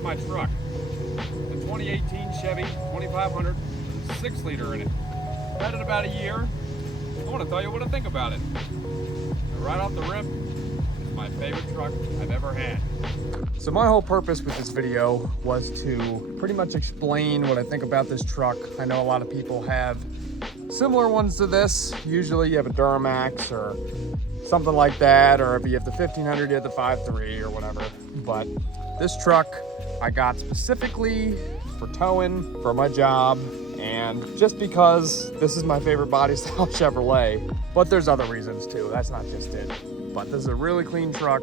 is my truck. The 2018 Chevy 2500, 6-liter in it. Had it about a year. I want to tell you what I think about it. Right off the rip, it's my favorite truck I've ever had. So my whole purpose with this video was to pretty much explain what I think about this truck. I know a lot of people have similar ones to this. Usually you have a Duramax or something like that, or if you have the 1500, you have the 5.3 or whatever. But this truck I got specifically for towing for my job, and just because this is my favorite body style Chevrolet. But there's other reasons too, that's not just it. But this is a really clean truck.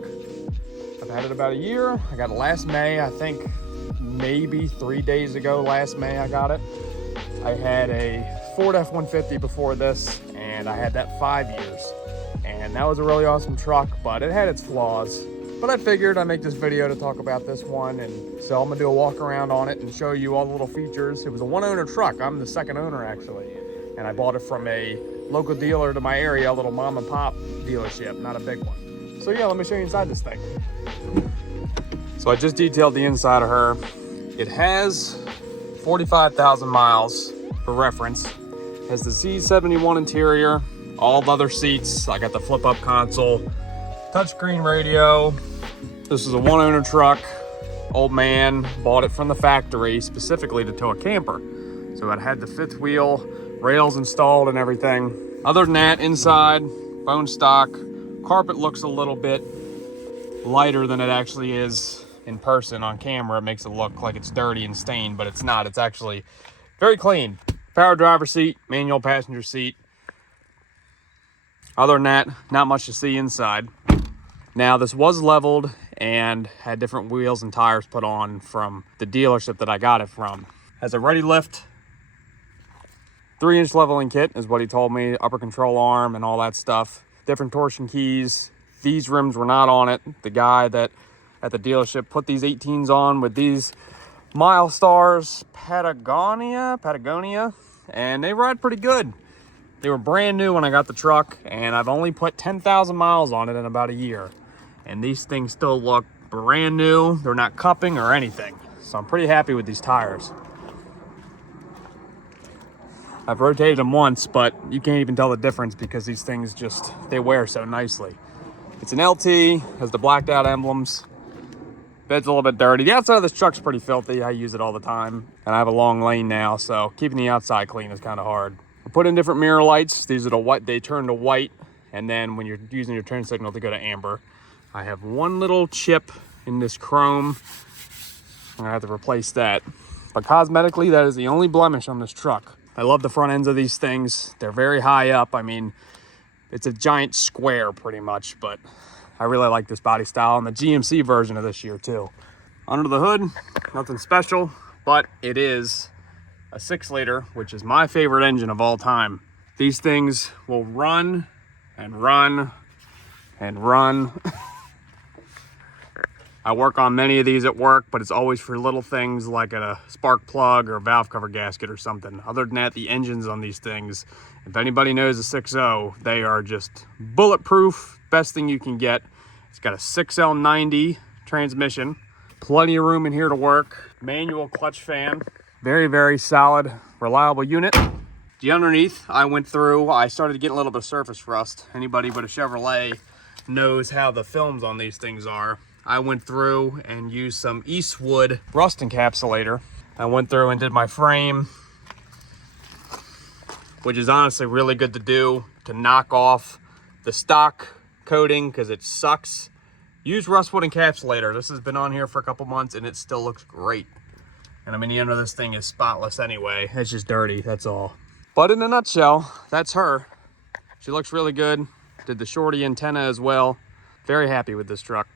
I've had it about a year. I got it last May, I think maybe 3 days ago, last May I got it. I had a Ford F-150 before this, and I had that 5 years. And that was a really awesome truck, but it had its flaws. But I figured I'd make this video to talk about this one, and so I'm gonna do a walk around on it and show you all the little features. It was a one-owner truck. I'm the second owner actually, and I bought it from a local dealer to my area, a little mom and pop dealership, not a big one. So yeah, let me show you inside this thing. So I just detailed the inside of her. It has 45,000 miles for reference. It has the Z71 interior, all leather seats. I got the flip-up console, touchscreen radio. This is a one-owner truck. Old man bought it from the factory specifically to tow a camper. So it had the fifth wheel, rails installed and everything. Other than that, inside, bone stock. Carpet looks a little bit lighter than it actually is in person. On camera, it makes it look like it's dirty and stained, but it's not. It's actually very clean. Power driver seat, manual passenger seat. Other than that, not much to see inside. Now, this was leveled and had different wheels and tires put on from the dealership that I got it from. Has a ready lift, 3-inch leveling kit is what he told me, upper control arm and all that stuff. Different torsion keys. These rims were not on it. The guy that at the dealership put these 18s on with these Milestars Patagonia, and they ride pretty good. They were brand new when I got the truck, and I've only put 10,000 miles on it in about a year. And these things still look brand new. They're not cupping or anything. So I'm pretty happy with these tires. I've rotated them once, but you can't even tell the difference because these things just, they wear so nicely. It's an LT, has the blacked out emblems. Bed's a little bit dirty. The outside of this truck's pretty filthy. I use it all the time. And I have a long lane now, so keeping the outside clean is kind of hard. I put in different mirror lights. These are the white, they turn to white. And then when you're using your turn signal to go to amber. I have one little chip in this chrome. I'm gonna have to replace that. But cosmetically, that is the only blemish on this truck. I love the front ends of these things. They're very high up. I mean, it's a giant square pretty much, but I really like this body style and the GMC version of this year too. Under the hood, nothing special, but it is a 6-liter, which is my favorite engine of all time. These things will run and run and run. I work on many of these at work, but it's always for little things like a spark plug or a valve cover gasket or something. Other than that, the engines on these things, if anybody knows a 6.0, they are just bulletproof, best thing you can get. It's got a 6L90 transmission, plenty of room in here to work, manual clutch fan, very, very solid, reliable unit. The underneath, I started getting a little bit of surface rust. Anybody but a Chevrolet knows how the films on these things are. I went through and used some Eastwood rust encapsulator. I went through and did my frame, which is honestly really good to do to knock off the stock coating because it sucks. Use Rustwood encapsulator. This has been on here for a couple months and it still looks great. And I mean, the end of this thing is spotless anyway. It's just dirty, that's all. But in a nutshell, that's her. She looks really good. Did the shorty antenna as well. Very happy with this truck.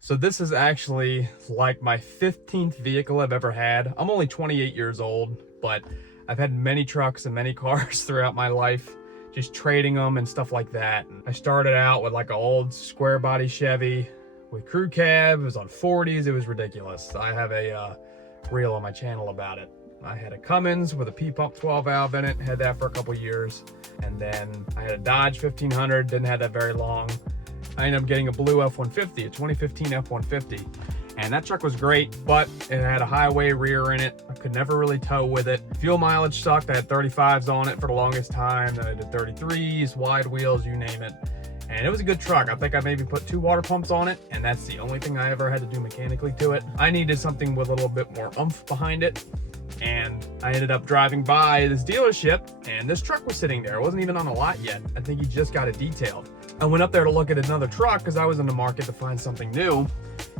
So this is actually like my 15th vehicle I've ever had. I'm only 28 years old, but I've had many trucks and many cars throughout my life, just trading them and stuff like that. I started out with like an old square body Chevy with crew cab. It was on 40s, it was ridiculous. I have a reel on my channel about it. I had a Cummins with a P-pump 12 valve in it, had that for a couple years. And then I had a Dodge 1500, didn't have that very long. I ended up getting a blue F-150, a 2015 F-150. And that truck was great, but it had a highway rear in it. I could never really tow with it. Fuel mileage sucked. I had 35s on it for the longest time. Then I did 33s, wide wheels, you name it. And it was a good truck. I think I maybe put 2 water pumps on it, and that's the only thing I ever had to do mechanically to it. I needed something with a little bit more oomph behind it. And I ended up driving by this dealership, and this truck was sitting there. It wasn't even on a lot yet. I think he just got it detailed. I went up there to look at another truck because I was in the market to find something new.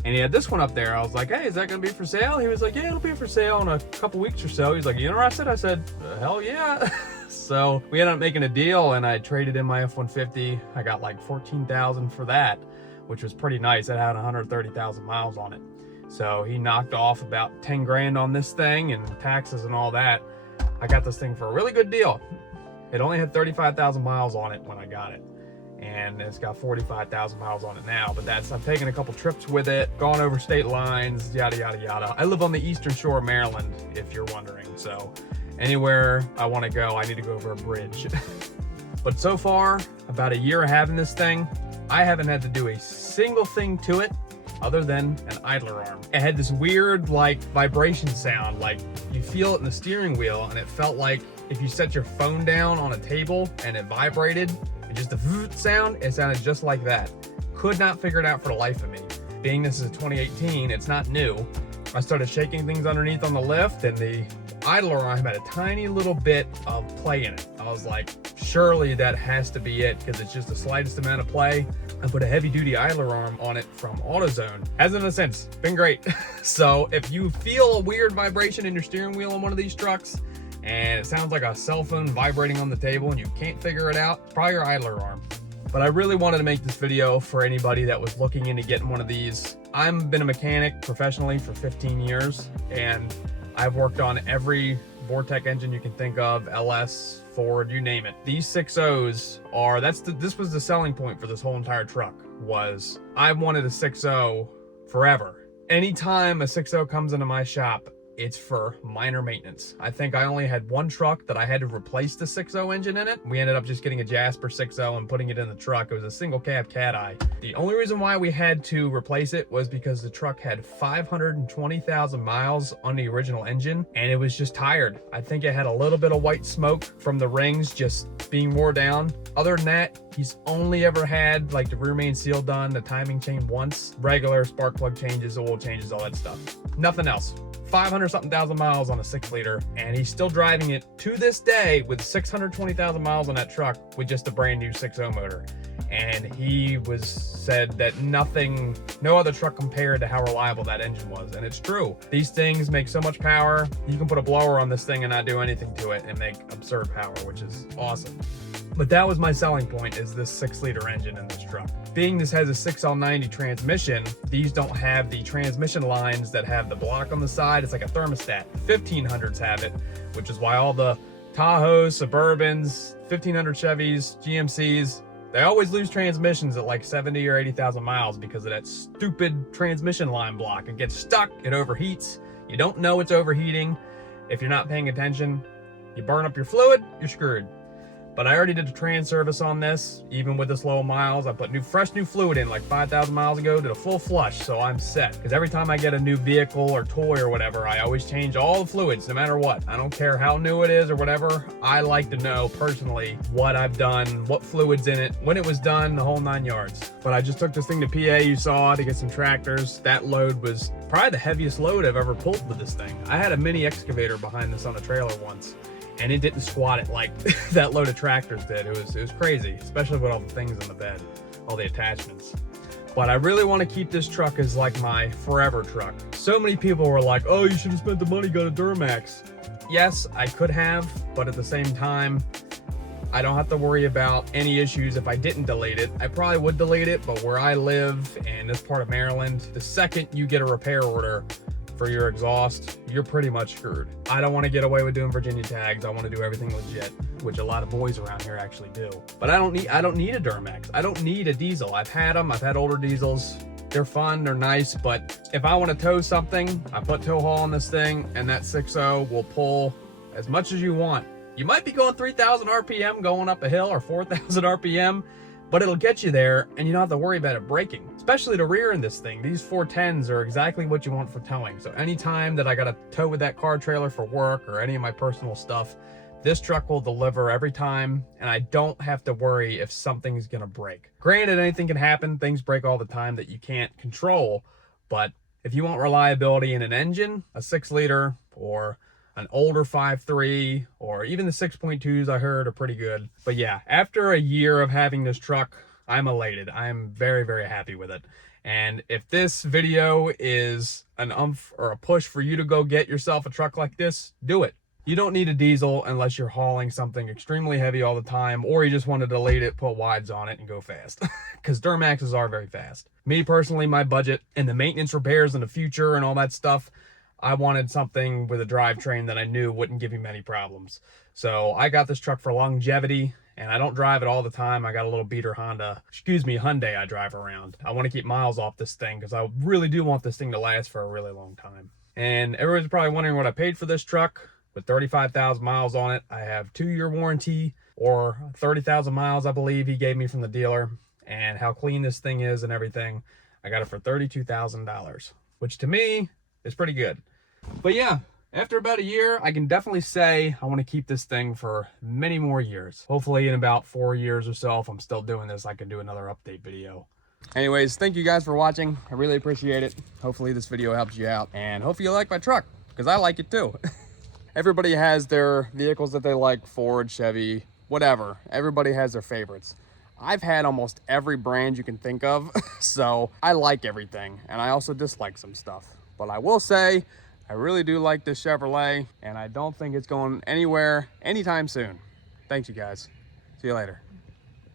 And he had this one up there. I was like, hey, is that going to be for sale? He was like, yeah, it'll be for sale in a couple weeks or so. He's like, you interested? I said, hell yeah. So we ended up making a deal, and I traded in my F-150. I got like $14,000 for that, which was pretty nice. It had 130,000 miles on it. So he knocked off about 10 grand on this thing and taxes and all that. I got this thing for a really good deal. It only had 35,000 miles on it when I got it. And it's got 45,000 miles on it now. But I've taken a couple trips with it, gone over state lines, yada, yada, yada. I live on the eastern shore of Maryland, if you're wondering. So anywhere I want to go, I need to go over a bridge. But so far, about a year of having this thing, I haven't had to do a single thing to it other than an idler arm. It had this weird like vibration sound, like you feel it in the steering wheel, and it felt like if you set your phone down on a table and it vibrated, and just the sound, it sounded just like that. Could not figure it out for the life of me. Being this is 2018, it's not new. I started shaking things underneath on the lift, and the idler arm had a tiny little bit of play in it. I was like, surely that has to be it, because it's just the slightest amount of play. I put a heavy duty idler arm on it from AutoZone. Hasn't since been great. So if you feel a weird vibration in your steering wheel on one of these trucks, and it sounds like a cell phone vibrating on the table and you can't figure it out, it's probably your idler arm. But I really wanted to make this video for anybody that was looking into getting one of these. I've been a mechanic professionally for 15 years, and I've worked on every Vortec engine you can think of, LS, Ford, you name it. These 6.0s are, this was the selling point for this whole entire truck, was I've wanted a 6.0 forever. Anytime a 6.0 comes into my shop, it's for minor maintenance. I think I only had one truck that I had to replace the 6.0 engine in it. We ended up just getting a Jasper 6.0 and putting it in the truck. It was a single cab cat eye. The only reason why we had to replace it was because the truck had 520,000 miles on the original engine, and it was just tired. I think it had a little bit of white smoke from the rings just being wore down. Other than that, he's only ever had like the rear main seal done, the timing chain once, regular spark plug changes, oil changes, all that stuff. Nothing else. 500 something thousand miles on a 6-liter, and he's still driving it to this day with 620,000 miles on that truck with just a brand new 6.0 motor. And he said that no other truck compared to how reliable that engine was. And it's true. These things make so much power. You can put a blower on this thing and not do anything to it and make absurd power, which is awesome. But that was my selling point, is this 6-liter engine in this truck. Being this has a 6L90 transmission, these don't have the transmission lines that have the block on the side. It's like a thermostat. 1500s have it, which is why all the Tahoes, Suburbans, 1500 Chevys, GMCs, they always lose transmissions at like 70 or 80,000 miles because of that stupid transmission line block. It gets stuck, it overheats. You don't know it's overheating. If you're not paying attention, you burn up your fluid, you're screwed. But I already did a trans service on this, even with this low miles. I put fresh new fluid in like 5,000 miles ago, did a full flush, so I'm set. Because every time I get a new vehicle or toy or whatever, I always change all the fluids, no matter what. I don't care how new it is or whatever. I like to know personally what I've done, what fluid's in it, when it was done, the whole 9 yards. But I just took this thing to PA, you saw, to get some tractors. That load was probably the heaviest load I've ever pulled with this thing. I had a mini excavator behind this on a trailer once, and it didn't squat it like that load of tractors did. It was crazy, especially with all the things in the bed, all the attachments. But I really want to keep this truck as like my forever truck. So many people were like, oh, you should have spent the money, got a Duramax. Yes, I could have, but at the same time, I don't have to worry about any issues if I didn't delete it. I probably would delete it, but where I live in this part of Maryland, the second you get a repair order for your exhaust, you're pretty much screwed. I don't want to get away with doing Virginia tags. I want to do everything legit, which a lot of boys around here actually do. But I don't need a Duramax. I don't need a diesel. I've had them. I've had older diesels. They're fun, they're nice, but if I want to tow something, I put tow haul on this thing, and that 6.0 will pull as much as you want. You might be going 3,000 RPM going up a hill, or 4,000 RPM, but it'll get you there and you don't have to worry about it breaking. Especially the rear in this thing. These 410s are exactly what you want for towing. So anytime that I gotta tow with that car trailer for work or any of my personal stuff, this truck will deliver every time, and I don't have to worry if something's gonna break. Granted, anything can happen, things break all the time that you can't control, but if you want reliability in an engine, a 6-liter or an older 5.3 or even the 6.2s I heard are pretty good. But yeah, after a year of having this truck, I'm elated. I'm very, very happy with it. And if this video is an or a push for you to go get yourself a truck like this, do it. You don't need a diesel unless you're hauling something extremely heavy all the time, or you just want to delete it, put wides on it, and go fast. Because Duramaxes are very fast. Me personally, my budget and the maintenance repairs in the future and all that stuff, I wanted something with a drivetrain that I knew wouldn't give me many problems. So I got this truck for longevity, and I don't drive it all the time. I got a little beater Hyundai I drive around. I want to keep miles off this thing because I really do want this thing to last for a really long time. And everyone's probably wondering what I paid for this truck. With 35,000 miles on it, I have 2-year warranty, or 30,000 miles, I believe he gave me from the dealer, and how clean this thing is and everything. I got it for $32,000, which to me is pretty good. But yeah, after about a year, I can definitely say I want to keep this thing for many more years. Hopefully in about 4 years or so, if I'm still doing this, I can do another update video. Anyways, thank you guys for watching. I really appreciate it. Hopefully this video helps you out, and hopefully you like my truck, because I like it too. Everybody has their vehicles that they like, Ford, Chevy, whatever. Everybody has their favorites. I've had almost every brand you can think of, so I like everything, and I also dislike some stuff. But I will say, I really do like this Chevrolet, and I don't think it's going anywhere anytime soon. Thanks, you guys. See you later.